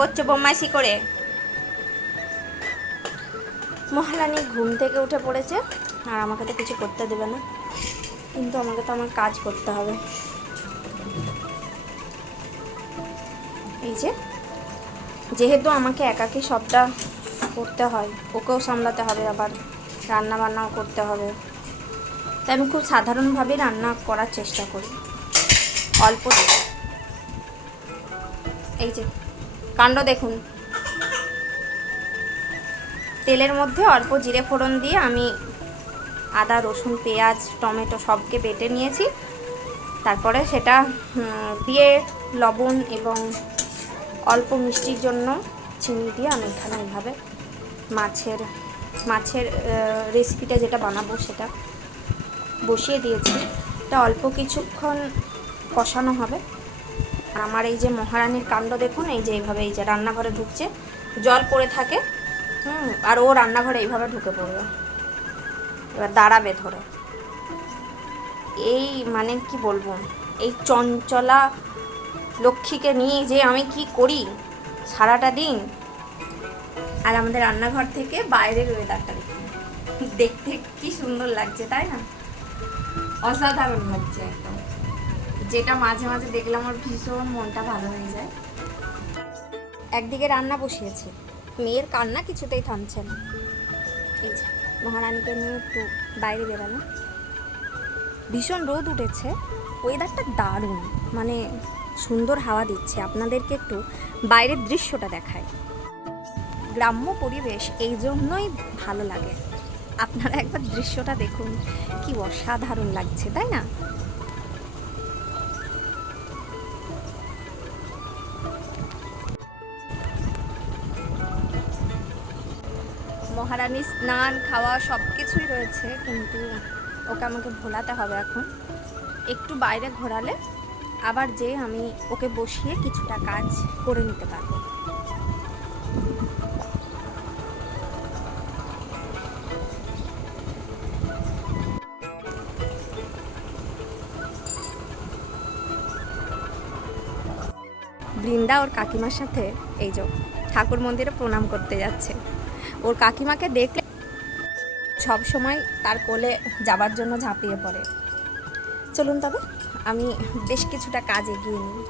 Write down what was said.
পড়ছো বদমাইশি করে। মহারানী ঘুম থেকে উঠে পড়েছে, আর আমাকে তো কিছু করতে দেবে না, কিন্তু আমাকে তো আমার কাজ করতে হবে। এই যেহেতু আমাকে একাকী সবটা করতে হয়, ওকেও সামলাতে হবে, আবার রান্না বান্নাও করতে হবে, তাই আমি খুব সাধারণভাবেই রান্না করার চেষ্টা করি। অল্প, এই যে কাণ্ড দেখুন, তেলের মধ্যে অল্প জিরে ফোড়ন দিয়ে আমি আদা রসুন পেঁয়াজ টমেটো সবকে বেটে নিয়েছি। তারপরে সেটা দিয়ে লবণ এবং অল্প মিষ্টির জন্য চিনি দিয়ে আমি এখানে এইভাবে মাছের রেসিপিটা যেটা বানাবো সেটা বসিয়ে দিয়েছি। এটা অল্প কিছুক্ষণ কষানো হবে। আর আমার এই যে মহারানীর কাণ্ড দেখুন, এই যে এইভাবে এই যে রান্নাঘরে ঢুকছে, জল পড়ে থাকে, আর ও রান্নাঘরে এইভাবে ঢুকে পড়বে, এবার দাঁড়াবে ধরে। এই মানে কি বলবো, এই চঞ্চলা লক্ষ্মীকে নিয়ে যে আমি কি করি সারাটা দিন। আর আমাদের রান্নাঘর থেকে বাইরের ওয়েদারটা দেখতে কি সুন্দর লাগছে, তাই না? অসাধারণ লাগছে একদম, যেটা মাঝে মাঝে দেখলে আমার ভীষণ মনটা ভালো হয়ে যায়। একদিকে রান্না বসিয়েছি, মেয়ের কান্না কিছুতেই থামছে না। এই যে মহারানীকে নিয়ে একটু বাইরে বেরানো, ভীষণ রোদ উঠেছে, ওয়েদারটা দারুণ, মানে সুন্দর হাওয়া দিচ্ছে। আপনাদেরকে একটু বাইরের দৃশ্যটা দেখায়। গ্রাম্য পরিবেশ এই জন্যই ভালো লাগে। আপনারা একবার দৃশ্যটা দেখুন, কি অসাধারণ লাগছে, তাই না? মহারানী স্নান খাওয়া সব কিছুই রয়েছে, কিন্তু ওকে আমাকে ভোলাতে হবে এখন। একটু বাইরে ঘোরালে আবার যে আমি ওকে বসিয়ে কিছুটা কাজ করে নিতে পারবো। বৃন্দা ওর কাকিমার সাথে এই যে ঠাকুর মন্দিরে প্রণাম করতে যাচ্ছে। ওর কাকিমাকে দেখলে সব সময় তার কোলে যাবার জন্য ঝাঁপিয়ে পড়ে। চলুন তবে আমি বেশ কিছুটা কাজ এগিয়ে নিই।